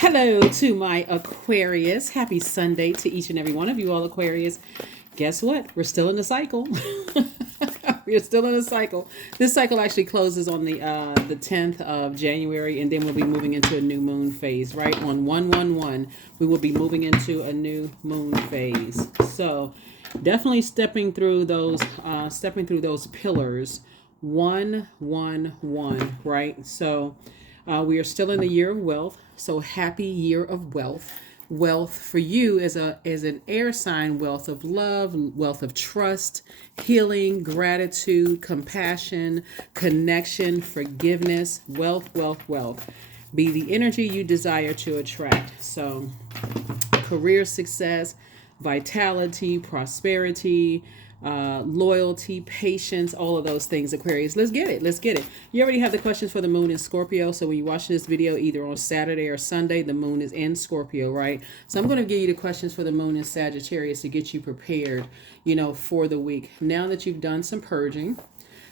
Hello to my Aquarius. Happy Sunday to each and every one of you all Aquarius. Guess what? We're still in the cycle. We're still in a cycle. This cycle actually closes on the 10th of January, and then we'll be moving into a new moon phase, right? On 1/1/1, we will be moving into a new moon phase. So definitely stepping through those pillars. 1/1/1, right? So we are still in the year of wealth. So happy year of wealth. Wealth for you is an air sign, wealth of love, wealth of trust, healing, gratitude, compassion, connection, forgiveness, wealth, wealth, wealth. Be the energy you desire to attract. So career success, vitality, prosperity, loyalty, patience, all of those things, Aquarius. Let's get it. Let's get it. You already have the questions for the moon in Scorpio. So when you watch this video, either on Saturday or Sunday, the moon is in Scorpio, right? So I'm going to give you the questions for the moon in Sagittarius to get you prepared, for the week. Now that you've done some purging,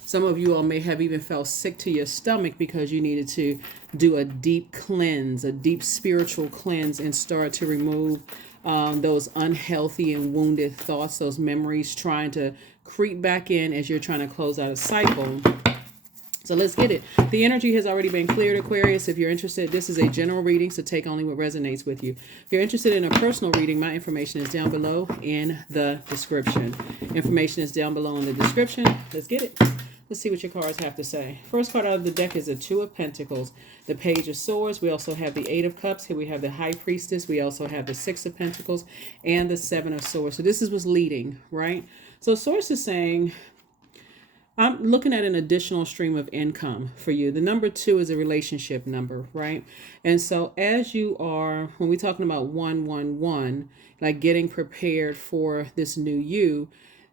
some of you all may have even felt sick to your stomach because you needed to do a deep cleanse, a deep spiritual cleanse, and start to remove those unhealthy and wounded thoughts, those memories trying to creep back in as you're trying to close out a cycle. So let's get it. The energy has already been cleared, Aquarius. If you're interested, this is a general reading, so take only what resonates with you. If you're interested in a personal reading, my information is down below in the description. Information is down below in the description. Let's get it. Let's see what your cards have to say. First card out of the deck is the Two of Pentacles, the Page of Swords. We also have the Eight of Cups. Here we have the High Priestess. We also have the Six of Pentacles and the Seven of Swords. So this is what's leading, right? So Source is saying, I'm looking at an additional stream of income for you. The number 2 is a relationship number, right? And so as you are, when we're talking about 1/1/1, like getting prepared for this new you,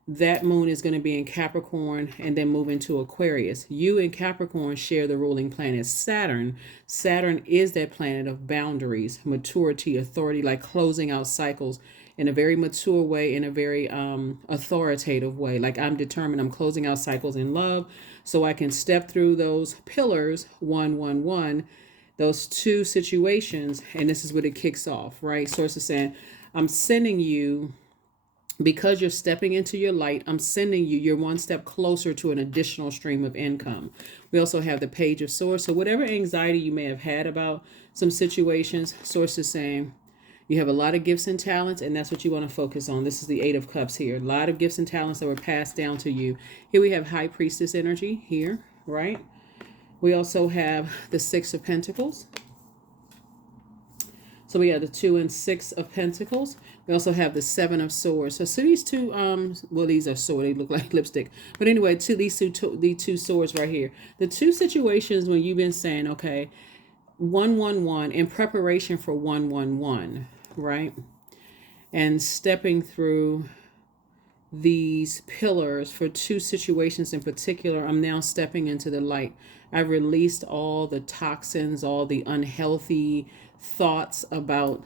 that moon is going to be in Capricorn and then move into Aquarius. You and Capricorn share the ruling planet Saturn. Saturn is that planet of boundaries, maturity, authority, like closing out cycles in a very mature way, in a very authoritative way. Like I'm determined, I'm closing out cycles in love so I can step through those pillars, 1/1/1, those two situations, and this is what it kicks off, right? Source is saying, I'm sending you, because you're stepping into your light, I'm sending you, you're one step closer to an additional stream of income. We also have the Page of Swords. So whatever anxiety you may have had about some situations, Source is saying, you have a lot of gifts and talents, and that's what you want to focus on. This is the Eight of Cups here. A lot of gifts and talents that were passed down to you. Here we have High Priestess energy here, right? We also have the Six of Pentacles. So we have the 2 and 6 of Pentacles. We also have the 7 of Swords. So these two, well, these are swords. They look like lipstick. But anyway, these two swords right here. The two situations when you've been saying, okay, 1/1/1 in preparation for 1/1/1, right? And stepping through these pillars for two situations in particular, I'm now stepping into the light. I've released all the toxins, all the unhealthy thoughts about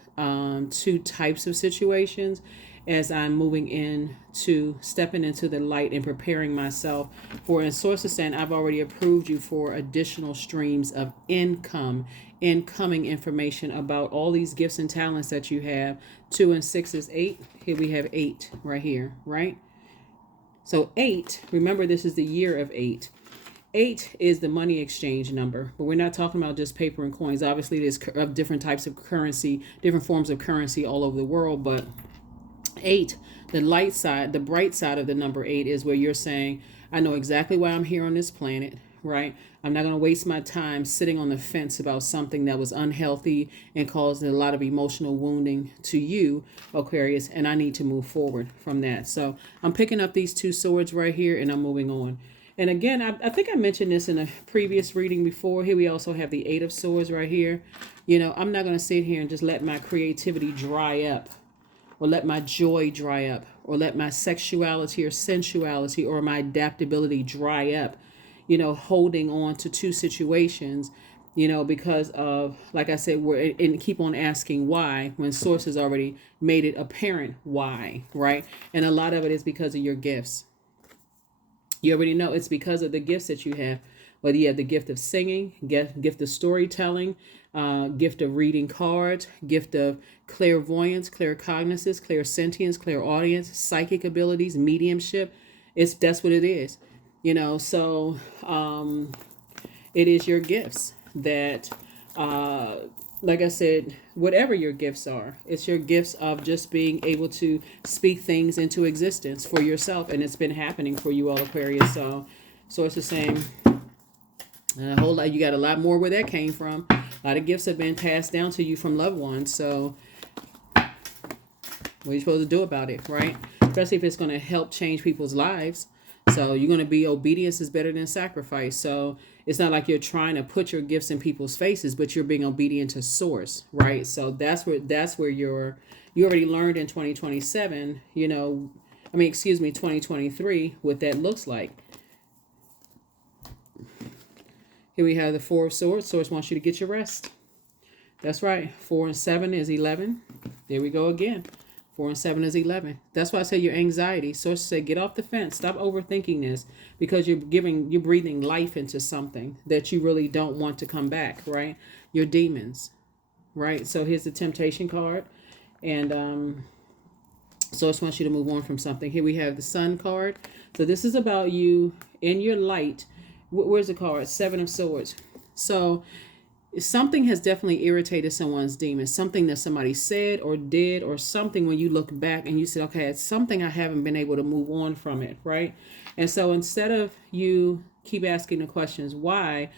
two types of situations as I'm moving stepping into the light and preparing myself for, and Source is saying, I've already approved you for additional streams of incoming information about all these gifts and talents that you have. 2 and 6 is 8. Here we have 8 right here, right? So 8, remember this is the year of 8. 8 is the money exchange number, but we're not talking about just paper and coins. Obviously, there's different types of currency, different forms of currency all over the world, but 8, the light side, the bright side of the number 8 is where you're saying, I know exactly why I'm here on this planet, right? I'm not going to waste my time sitting on the fence about something that was unhealthy and caused a lot of emotional wounding to you, Aquarius, and I need to move forward from that. So I'm picking up these two swords right here and I'm moving on. And again, I think I mentioned this in a previous reading before. Here we also have the 8 of Swords right here. I'm not going to sit here and just let my creativity dry up, or let my joy dry up, or let my sexuality or sensuality or my adaptability dry up, holding on to two situations, because of, like I said, and keep on asking why, when Source has already made it apparent why, right? And a lot of it is because of your gifts. You already know it's because of the gifts that you have, whether you have the gift of singing, gift of storytelling, gift of reading cards, gift of clairvoyance, claircognizance, clairsentience, clairaudience, psychic abilities, mediumship. That's what it is, So it is your gifts that, like I said, whatever your gifts are, it's your gifts of just being able to speak things into existence for yourself, and it's been happening for you all, Aquarius. So it's the same. A whole lot. You got a lot more where that came from. A lot of gifts have been passed down to you from loved ones. So what are you supposed to do about it, right? Especially if it's going to help change people's lives. So you're going to be, obedience is better than sacrifice. So it's not like you're trying to put your gifts in people's faces, but you're being obedient to source, right? So that's where you already learned in 2027, 2023, what that looks like. Here we have the Four of Swords. Source wants you to get your rest. That's right. 4 and 7 is 11. There we go again. 4 and 7 is 11. That's why I say your anxiety. Source said, get off the fence. Stop overthinking this, because you're breathing life into something that you really don't want to come back, right? Your demons, right? So here's the temptation card. And Source wants you to move on from something. Here we have the Sun card. So this is about you in your light. Where's the card? 7 of Swords. So something has definitely irritated someone's demons. Something that somebody said or did, or something when you look back and you said, okay, it's something I haven't been able to move on from it, right? And so instead of you keep asking the questions, why,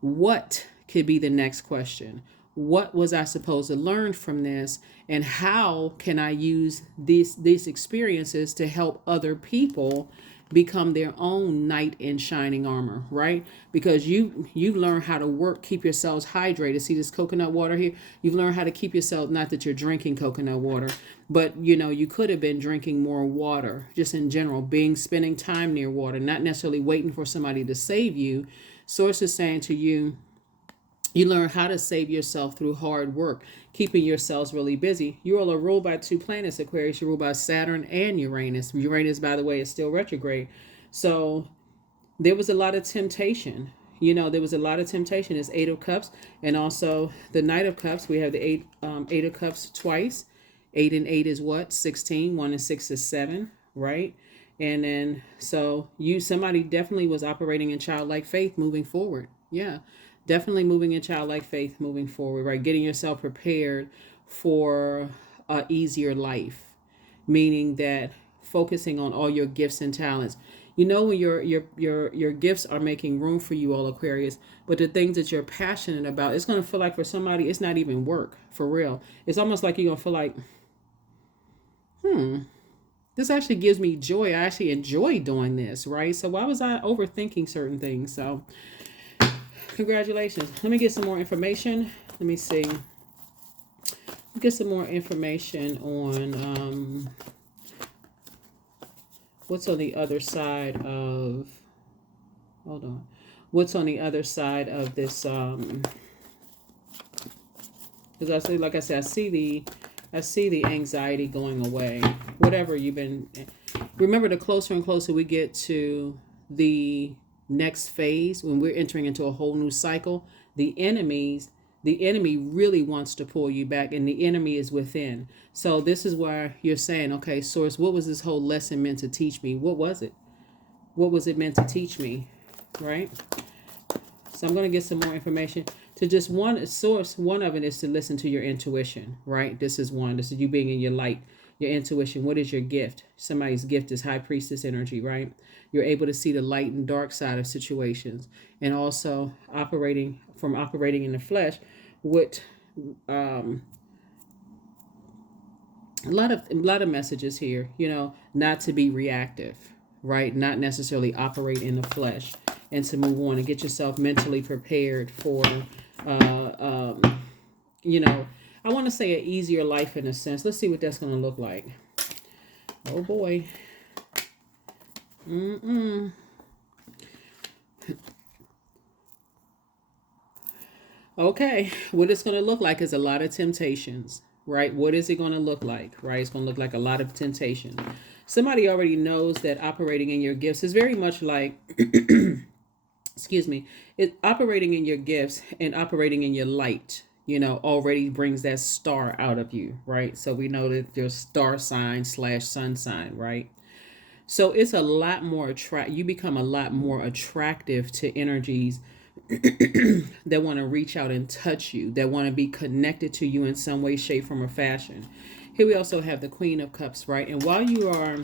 what could be the next question? What was I supposed to learn from this? And how can I use these experiences to help other people become their own knight in shining armor, right? Because you learn how to keep yourselves hydrated. See this coconut water here? You've learned how to keep yourself, not that you're drinking coconut water, but you could have been drinking more water, just in general, spending time near water, not necessarily waiting for somebody to save you. Source is saying to you, you learn how to save yourself through hard work, keeping yourselves really busy. You all are ruled by 2 planets, Aquarius. You're ruled by Saturn and Uranus. Uranus, by the way, is still retrograde. So there was a lot of temptation. There was a lot of temptation. It's 8 of Cups, and also the Knight of Cups. We have the 8 of Cups twice. 8 and 8 is what? 16. 1 and 6 is 7, right? And then so somebody definitely was operating in childlike faith moving forward. Yeah. Definitely moving in childlike faith moving forward, right? Getting yourself prepared for an easier life, meaning that focusing on all your gifts and talents. When your gifts are making room for you all, Aquarius, but the things that you're passionate about, it's going to feel like for somebody, it's not even work, for real. It's almost like you're going to feel like, this actually gives me joy. I actually enjoy doing this, right? So why was I overthinking certain things? So congratulations. Let me get some more information. Let me see. Get some more information on what's on the other side of, hold on. What's on the other side of this, because I see the anxiety going away. Whatever you've been, remember, the closer and closer we get to the next phase, when we're entering into a whole new cycle, the enemy really wants to pull you back, and the enemy is within. So this is where you're saying, okay, Source, what was this whole lesson meant to teach me? What was it? What was it meant to teach me? Right? So I'm going to get some more information. To just one source, one of it is to listen to your intuition, right? This is one. This is you being in your light, your intuition. What is your gift? Somebody's gift is High Priestess energy, right? You're able to see the light and dark side of situations, and also operating in the flesh with a lot of messages here, not to be reactive, right? Not necessarily operate in the flesh, and to move on and get yourself mentally prepared for I want to say an easier life in a sense. Let's see what that's going to look like. Oh boy. Okay, what it's going to look like is a lot of temptations, right? What is it going to look like, right? It's going to look like a lot of temptation. Somebody already knows that operating in your gifts is very much like, excuse me, operating in your gifts and operating in your light, already brings that star out of you, right? So we know that your star sign / sun sign, right? So it's a lot more you become a lot more attractive to energies that want to reach out and touch you, that want to be connected to you in some way, shape, form, or fashion. Here we also have the Queen of Cups, right? And while you are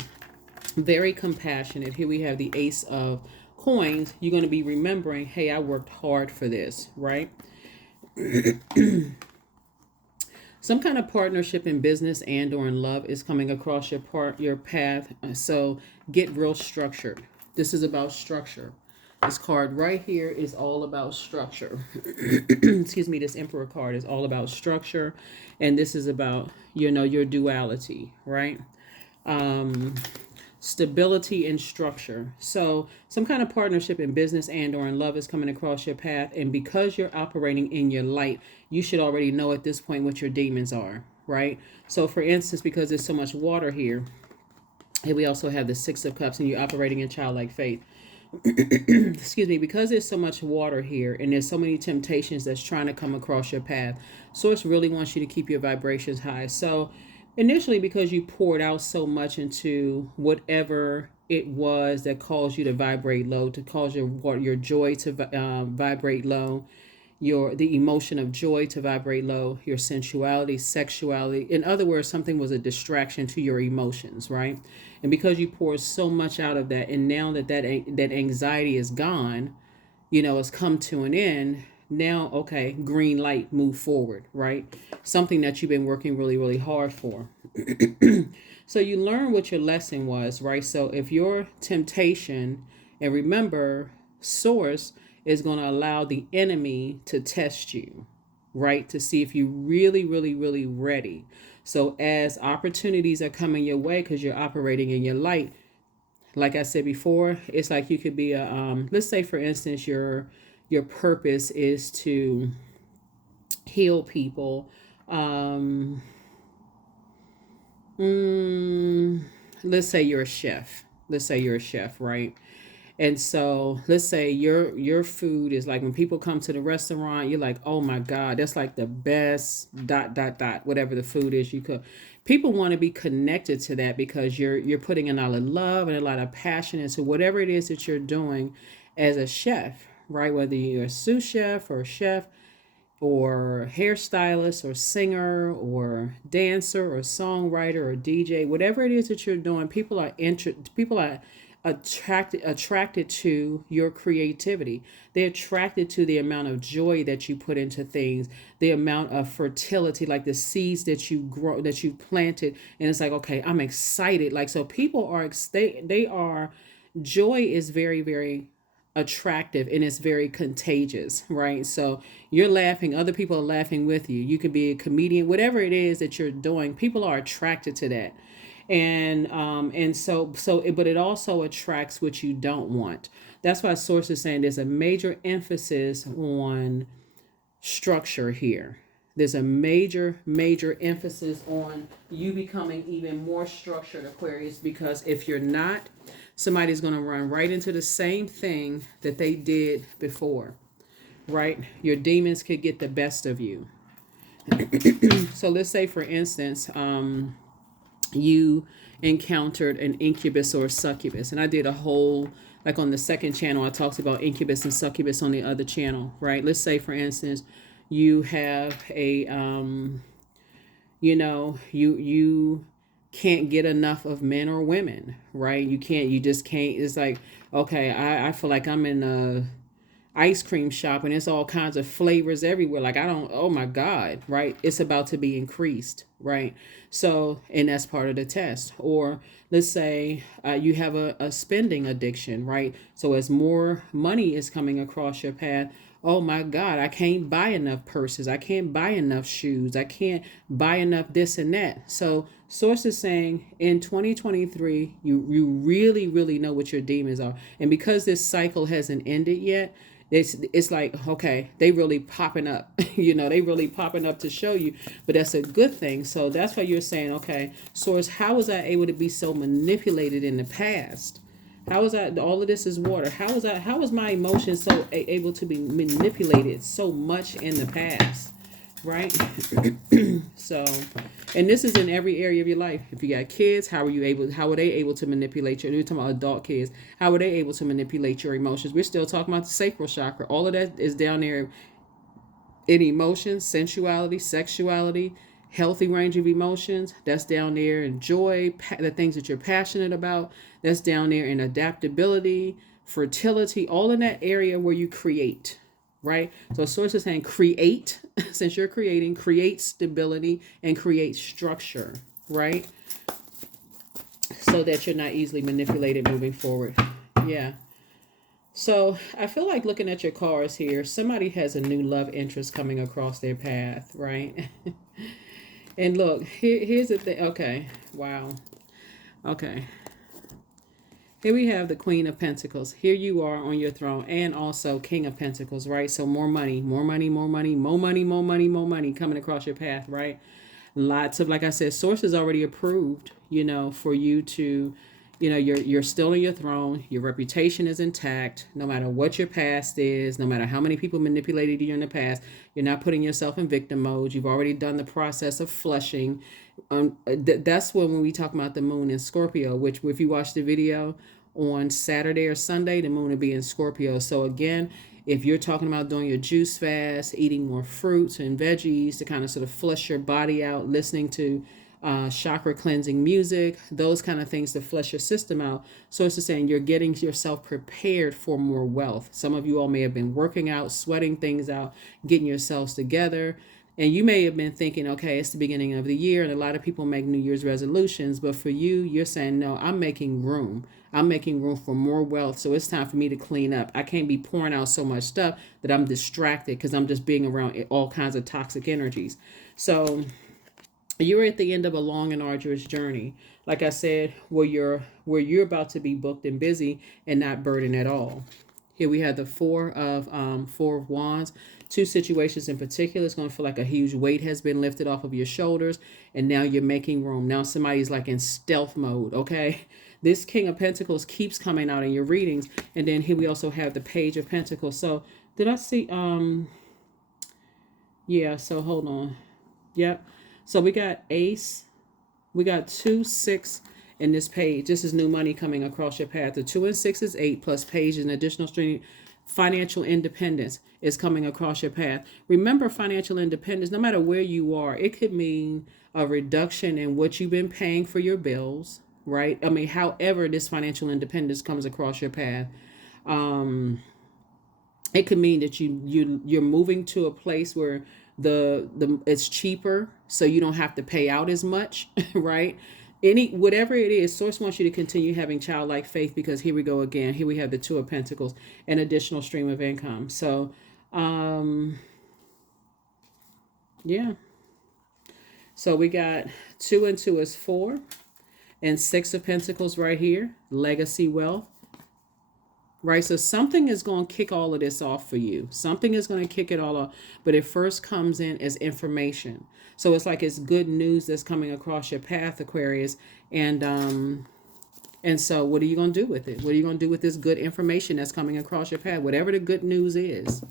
very compassionate, here we have the Ace of Coins. You're going to be remembering, hey, I worked hard for this, right? Some kind of partnership in business and or in love is coming across your path. So get real structured. This is about structure. This card right here is all about structure. Excuse me, this Emperor card is all about structure. And this is about, your duality, right? Stability and structure. So some kind of partnership in business and or in love is coming across your path. And because you're operating in your light, you should already know at this point what your demons are, right? So for instance, because there's so much water here we also have the Six of Cups, and you're operating in childlike faith. Excuse me, because there's so much water here and there's so many temptations that's trying to come across your path, Source really wants you to keep your vibrations high. So initially, because you poured out so much into whatever it was that caused you to vibrate low, to cause your joy to vibrate low, the emotion of joy to vibrate low, your sensuality, sexuality. In other words, something was a distraction to your emotions, right? And because you poured so much out of that, and now that anxiety is gone, it's come to an end. Now, okay, green light, move forward, right? Something that you've been working really, really hard for. So you learn what your lesson was, right? So if your temptation, and remember, Source is going to allow the enemy to test you, right? To see if you're really, really, really ready. So as opportunities are coming your way, because you're operating in your light, like I said before, it's like you could be let's say for instance, your purpose is to heal people. Let's say you're a chef. Right? And so let's say your food is like, when people come to the restaurant, you're like, oh my God, that's like the best ... whatever the food is you cook. People want to be connected to that because you're putting a lot of love and a lot of passion into whatever it is that you're doing as a chef, right? Whether you're a sous chef or chef or hairstylist or singer or dancer or songwriter or DJ, whatever it is that you're doing, people are attracted to your creativity. They're attracted to the amount of joy that you put into things, the amount of fertility, like the seeds that you grow, that you planted. And it's like, okay, I'm excited. Like, so people are, they are, joy is very, very attractive, and it's very contagious, right? So you're laughing, other people are laughing with you. You could be a comedian, whatever it is that you're doing, people are attracted to that. But it also attracts what you don't want. That's why Source is saying there's a major emphasis on structure here. There's a major emphasis on you becoming even more structured, Aquarius, because if you're not, somebody's going to run right into the same thing that they did before, right? Your demons could get the best of you. So let's say, for instance, you encountered an incubus or a succubus. And I did a whole, like on the second channel, I talked about incubus and succubus on the other channel, right? Let's say, for instance, you have a, you can't get enough of men or women, right? You just can't. It's like, okay, I feel like I'm in a ice cream shop and it's all kinds of flavors everywhere. Like, oh my God, right? It's about to be increased, right? So, and that's part of the test. Or let's say you have a spending addiction, right? So as more money is coming across your path, oh my God, I can't buy enough purses. I can't buy enough shoes. I can't buy enough this and that. So Source is saying in 2023, you really, really know what your demons are. And because this cycle hasn't ended yet, it's like, okay, they really popping up, they really popping up to show you, but that's a good thing. So that's why you're saying, okay, Source, how was I able to be so manipulated in the past? How was I, all of this is water. How was my emotions so able to be manipulated so much in the past? right? So, and this is in every area of your life. If you got kids, how are they able to manipulate your, we're talking about adult kids, how are they able to manipulate your emotions? We're still talking about the sacral chakra. All of that is down there in emotions, sensuality, sexuality, healthy range of emotions. That's down there in joy, the things that you're passionate about. That's down there in adaptability, fertility, all in that area where you create, right? So source is saying create, since you're creating, create stability and create structure, right? So that you're not easily manipulated moving forward. Yeah. So I feel like looking at your cards here, somebody has a new love interest coming across their path, right? And look, here's the thing. Okay. Wow. Okay. Here we have the Queen of Pentacles. Here you are on your throne, and also King of Pentacles, right? So more money, more money, more money, more money, more money, more money coming across your path, right? Lots of, like I said, sources already approved, for you to, you're still on your throne. Your reputation is intact. No matter what your past is, no matter how many people manipulated you in the past, you're not putting yourself in victim mode. You've already done the process of flushing. That's when we talk about the moon in Scorpio, which if you watch the video on Saturday or Sunday, the moon will be in Scorpio. So again, if you're talking about doing your juice fast, eating more fruits and veggies to kind of sort of flush your body out, listening to chakra cleansing music, those kind of things to flush your system out. So it's just saying you're getting yourself prepared for more wealth. Some of you all may have been working out, sweating things out, getting yourselves together. And you may have been thinking, okay, it's the beginning of the year, and a lot of people make New Year's resolutions. But for you, you're saying, no, I'm making room. I'm making room for more wealth. So it's time for me to clean up. I can't be pouring out so much stuff that I'm distracted because I'm just being around all kinds of toxic energies. So you're at the end of a long and arduous journey. Like I said, where you're about to be booked and busy and not burdened at all. Here we have the Four of Wands. Two situations in particular. It's going to feel like a huge weight has been lifted off of your shoulders, and now you're making room. Now somebody's like in stealth mode, okay? This King of Pentacles keeps coming out in your readings. And then here we also have the Page of Pentacles. So did I see, yeah, so hold on. Yep. So we got Ace. We got 2, 6 in this page. This is new money coming across your path. The 2 and 6 is 8 plus page, an additional stream. Financial independence is coming across your path. Remember, financial independence, no matter where you are, it could mean a reduction in what you've been paying for your bills, right? I mean, however this financial independence comes across your path, it could mean that you're moving to a place where the it's cheaper, so you don't have to pay out as much, right? Whatever it is, source wants you to continue having childlike faith, because here we go again. Here we have the 2 of Pentacles, an additional stream of income. So yeah, so we got 2 and 2 is 4, and 6 of Pentacles right here, legacy wealth. Right, so something is going to kick all of this off for you. Something is going to kick it all off, but it first comes in as information. So it's like it's good news that's coming across your path, Aquarius. And so what are you going to do with it? What are you going to do with this good information that's coming across your path? Whatever the good news is.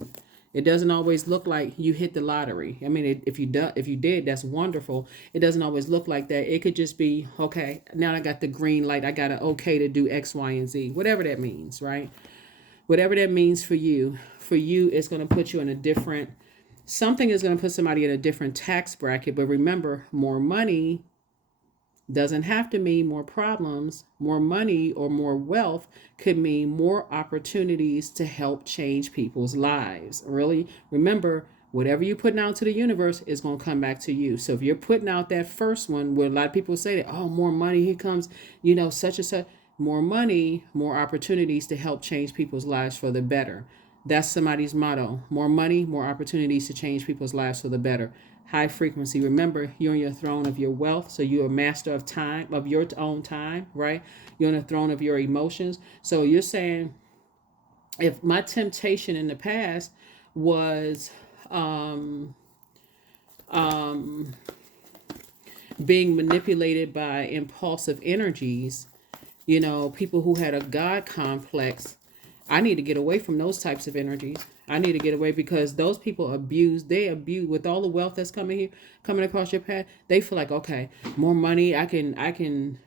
It doesn't always look like you hit the lottery. I mean, if you did, that's wonderful. It doesn't always look like that. It could just be, okay, now I got the green light. I got an okay to do X, Y, and Z. Whatever that means, right? Whatever that means for you, it's going to put you in a different, something is going to put somebody in a different tax bracket. But remember, more money doesn't have to mean more problems. More money or more wealth could mean more opportunities to help change people's lives. Really, remember, whatever you're putting out to the universe is going to come back to you. So if you're putting out that first one where a lot of people say that, oh, more money, here comes, such and such, more money, more opportunities to help change people's lives for the better. That's somebody's motto. More money, more opportunities to change people's lives for the better. High frequency. Remember, you're on your throne of your wealth. So you're a master of time, of your own time, right? You're on the throne of your emotions. So you're saying, if my temptation in the past was being manipulated by impulsive energies, people who had a God complex, I need to get away from those types of energies. I need to get away because those people they abuse with all the wealth that's coming across your path. They feel like, okay, more money, I can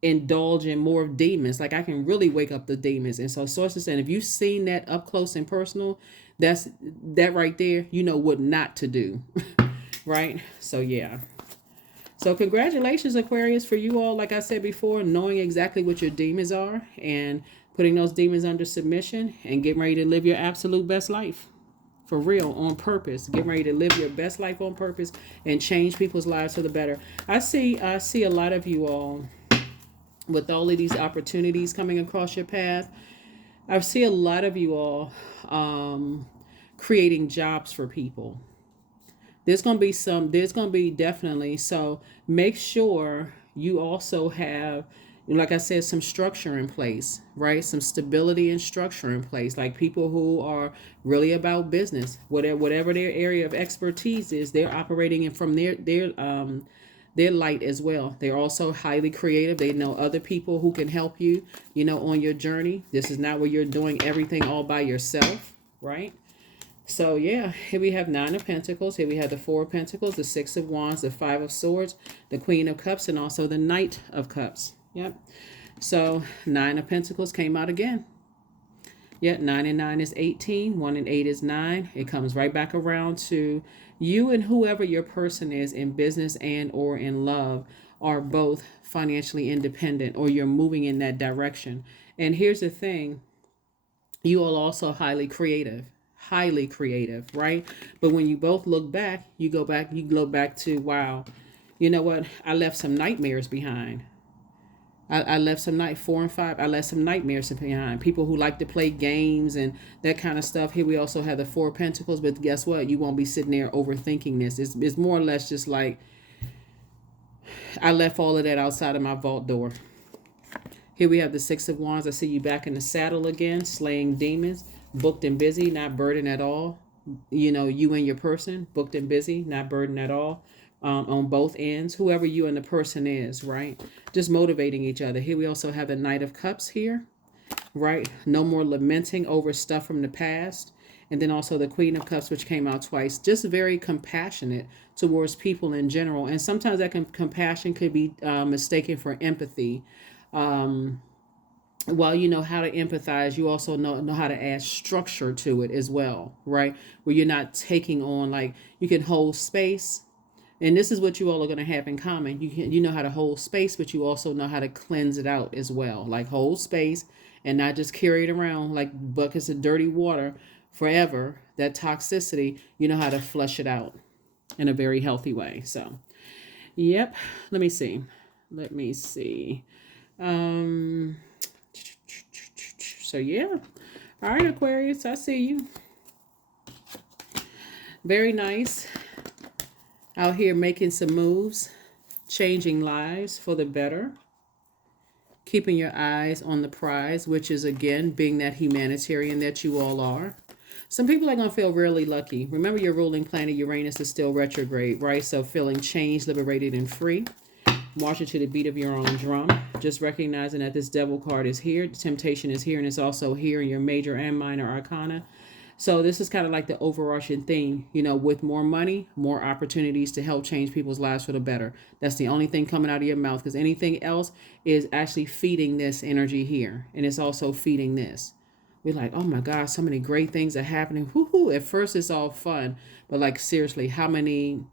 indulge in more demons. Like I can really wake up the demons. And so sources saying if you've seen that up close and personal, that right there, you know what not to do. Right? So yeah. So congratulations, Aquarius, for you all, like I said before, knowing exactly what your demons are and putting those demons under submission and getting ready to live your absolute best life. For real, on purpose. Get ready to live your best life on purpose and change people's lives for the better. I see a lot of you all with all of these opportunities coming across your path. I see a lot of you all creating jobs for people. There's going to be definitely. So make sure you also have, like I said, some structure in place, right? Some stability and structure in place. Like people who are really about business, whatever their area of expertise is, they're operating in from their light as well. They're also highly creative. They know other people who can help you, on your journey. This is not where you're doing everything all by yourself, right? So yeah, here we have 9 of Pentacles. Here we have the 4 of Pentacles, the 6 of Wands, the 5 of Swords, the Queen of Cups, and also the Knight of Cups. Yep. So 9 of Pentacles came out again. Yep, 9 and 9 is 18. 1 and 8 is 9. It comes right back around to you and whoever your person is in business and or in love are both financially independent, or you're moving in that direction. And here's the thing. You are also highly creative, right? But when you both look back, you go back to, wow, you know what? I left some nightmares behind. I left some 4 and 5. I left some nightmares behind. People who like to play games and that kind of stuff. Here we also have the 4 of Pentacles, but guess what? You won't be sitting there overthinking this. It's more or less just like, I left all of that outside of my vault door. Here we have the 6 of Wands. I see you back in the saddle again, slaying demons, booked and busy, not burdened at all. You and your person, booked and busy, not burdened at all. On both ends, whoever you and the person is, right? Just motivating each other. Here we also have the Knight of Cups here, right? No more lamenting over stuff from the past. And then also the Queen of Cups, which came out twice. Just very compassionate towards people in general. And sometimes that compassion could be mistaken for empathy. While you know how to empathize, you also know how to add structure to it as well, right? Where you're not taking on, like, you can hold space. And this is what you all are going to have in common. You know how to hold space, but you also know how to cleanse it out as well. Like hold space and not just carry it around like buckets of dirty water forever. That toxicity, you know how to flush it out in a very healthy way. So, yep. Let me see. So, yeah. All right, Aquarius, I see you. Very nice. Out here making some moves, changing lives for the better, keeping your eyes on the prize, which is, again, being that humanitarian that you all are. Some people are going to feel really lucky. Remember, your ruling planet Uranus is still retrograde, right? So feeling changed, liberated, and free. Marching to the beat of your own drum. Just recognizing that this devil card is here. Temptation is here, and it's also here in your major and minor arcana. So this is kind of like the overarching theme, with more money, more opportunities to help change people's lives for the better. That's the only thing coming out of your mouth, because anything else is actually feeding this energy here. And it's also feeding this. We're like, oh my God, so many great things are happening. Woo-hoo. At first it's all fun, but like seriously, how many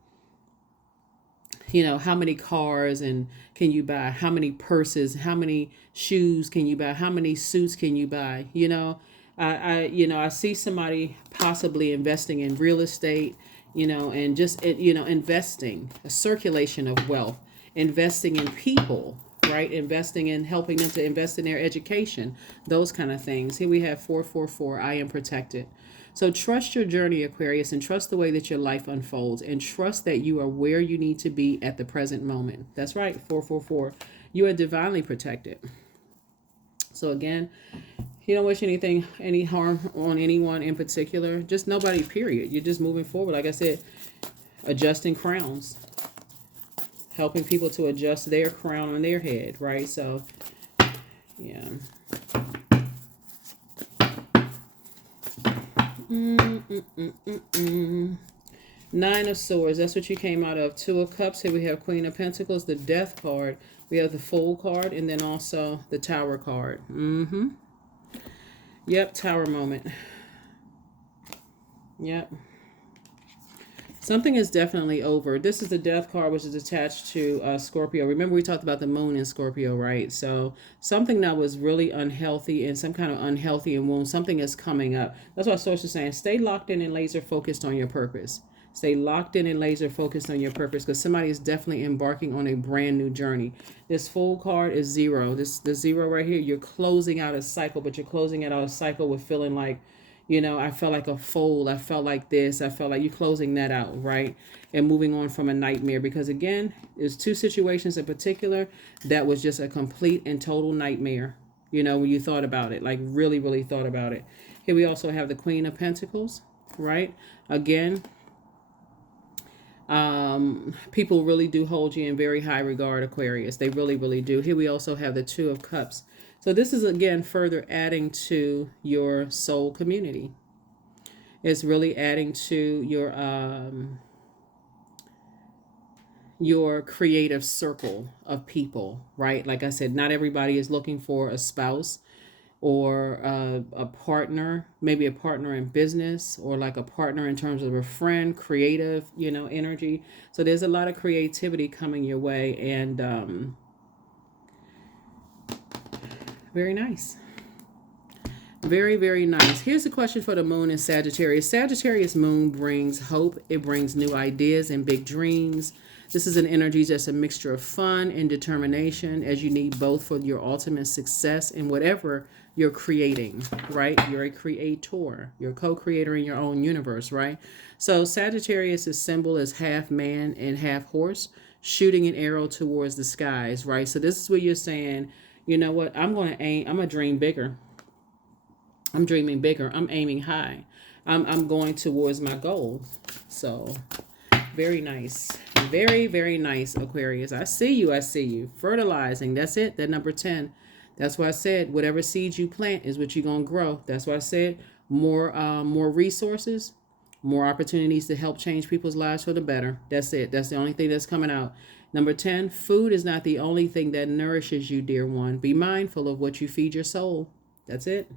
cars and can you buy? How many purses? How many shoes can you buy? How many suits can you buy? I see somebody possibly investing in real estate, and just, investing, a circulation of wealth, investing in people, right? Investing in helping them to invest in their education, those kind of things. Here we have 444, I am protected. So trust your journey, Aquarius, and trust the way that your life unfolds, and trust that you are where you need to be at the present moment. That's right, 444. You are divinely protected. So again, you don't wish any harm on anyone in particular. Just nobody, period. You're just moving forward. Like I said, adjusting crowns. Helping people to adjust their crown on their head, right? So, yeah. Nine of Swords. That's what you came out of. Two of Cups. Here we have Queen of Pentacles, the Death card. We have the Fool card, and then also the Tower card. Yep, Tower moment. Yep. Something is definitely over. This is the Death card, which is attached to Scorpio. Remember, we talked about the moon in Scorpio, right? So something that was really unhealthy and some kind of unhealthy and wound, something is coming up. That's why Source is saying, stay locked in and laser focused on your purpose. Stay locked in and laser focused on your purpose, because somebody is definitely embarking on a brand new journey. This Fool card is zero. The zero right here, you're closing out a cycle, but you're closing out a cycle with feeling like, you know, I felt like a fool. I felt like this. I felt like you closing that out, right? And moving on from a nightmare. Because again, there's two situations in particular that was just a complete and total nightmare. You know, when you thought about it, like really, really thought about it. Here we also have the Queen of Pentacles, right? Again, people really do hold you in very high regard, Aquarius. They really, really do. Here we also have the Two of Cups. So this is, again, further adding to your soul community. It's really adding to your creative circle of people, right? Like I said, not everybody is looking for a spouse or a partner, maybe a partner in business, or like a partner in terms of a friend, creative, you know, energy. So there's a lot of creativity coming your way, and very nice. Very, very nice. Here's a question for the moon in Sagittarius. Sagittarius moon brings hope. It brings new ideas and big dreams. This is an energy that's a mixture of fun and determination, as you need both for your ultimate success in whatever you're creating, right? You're a creator. You're a co-creator in your own universe, right? So Sagittarius' symbol is half man and half horse, shooting an arrow towards the skies, right? So this is where you're saying, you know what, I'm going to aim, I'm going to dream bigger. I'm dreaming bigger. I'm aiming high. I'm going towards my goals. So very nice. Very, very nice, Aquarius. I see you. I see you. Fertilizing. That's it. That number 10. That's why I said whatever seeds you plant is what you're going to grow. That's why I said more resources, more opportunities to help change people's lives for the better. That's it. That's the only thing that's coming out. Number 10, food is not the only thing that nourishes you, dear one. Be mindful of what you feed your soul. That's it.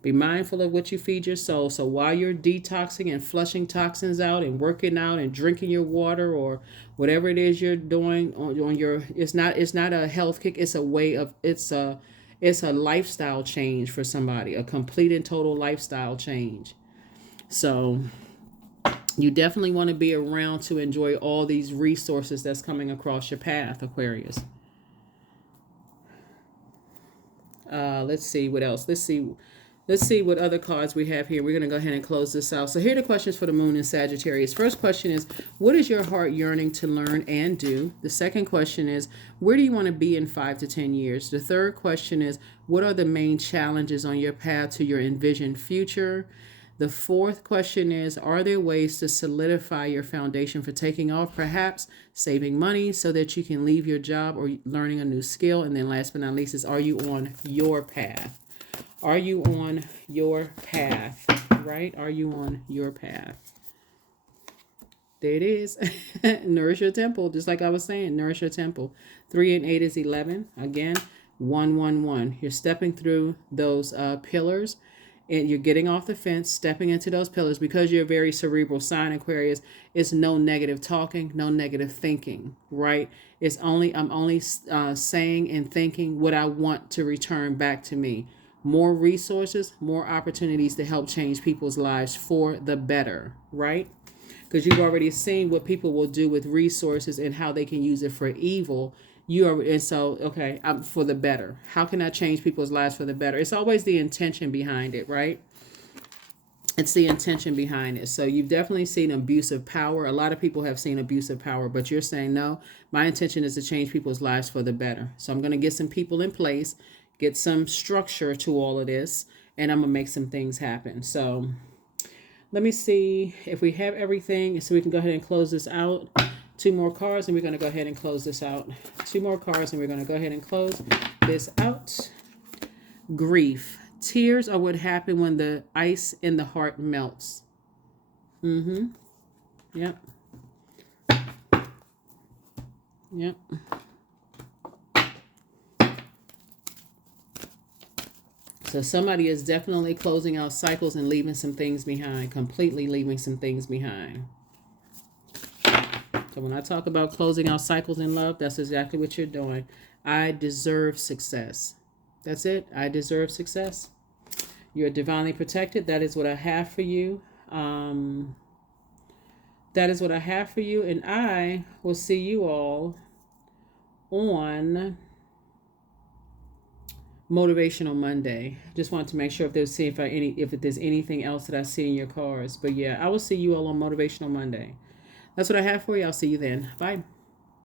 Be mindful of what you feed your soul. So while you're detoxing and flushing toxins out and working out and drinking your water or whatever it is you're doing on your, it's not a health kick. It's a way of, it's a lifestyle change for somebody, a complete and total lifestyle change. So you definitely want to be around to enjoy all these resources that's coming across your path, Aquarius. Let's see what else. Let's see what other cards we have here. We're going to go ahead and close this out. So here are the questions for the moon in Sagittarius. First question is, what is your heart yearning to learn and do? The second question is, where do you want to be in 5 to 10 years? The third question is, what are the main challenges on your path to your envisioned future? The fourth question is, are there ways to solidify your foundation for taking off, perhaps saving money so that you can leave your job or learning a new skill? And then last but not least is, are you on your path? Are you on your path, right? Are you on your path? There it is. Nourish your temple, just like I was saying, nourish your temple. 3 and 8 is 11. Again, 1, 1, 1. You're stepping through those pillars, and you're getting off the fence, stepping into those pillars. Because you're a very cerebral sign, Aquarius, it's no negative talking, no negative thinking, right? I'm only saying and thinking what I want to return back to me. More resources, more opportunities to help change people's lives for the better, right? Because you've already seen what people will do with resources and how they can use it for evil. I'm for the better. How can I change people's lives for the better? It's always the intention behind it, right? It's the intention behind it. So you've definitely seen abuse of power. A lot of people have seen abuse of power, but you're saying, no, my intention is to change people's lives for the better. So I'm going to get some people in place, get some structure to all of this, and I'm going to make some things happen. So let me see if we have everything so we can go ahead and close this out. 2 more cards and we're going to go ahead and close this out. 2 more cards and we're going to go ahead and close this out. Grief. Tears are what happen when the ice in the heart melts. Mm-hmm. Yep. Yep. So somebody is definitely closing out cycles and leaving some things behind, completely leaving some things behind. So when I talk about closing out cycles in love, that's exactly what you're doing. I deserve success. That's it. I deserve success. You're divinely protected. That is what I have for you. That is what I have for you. And I will see you all on Motivational Monday. Just wanted to make sure if there's anything else that I see in your cards. But yeah, I will see you all on Motivational Monday. That's what I have for you. I'll see you then. Bye.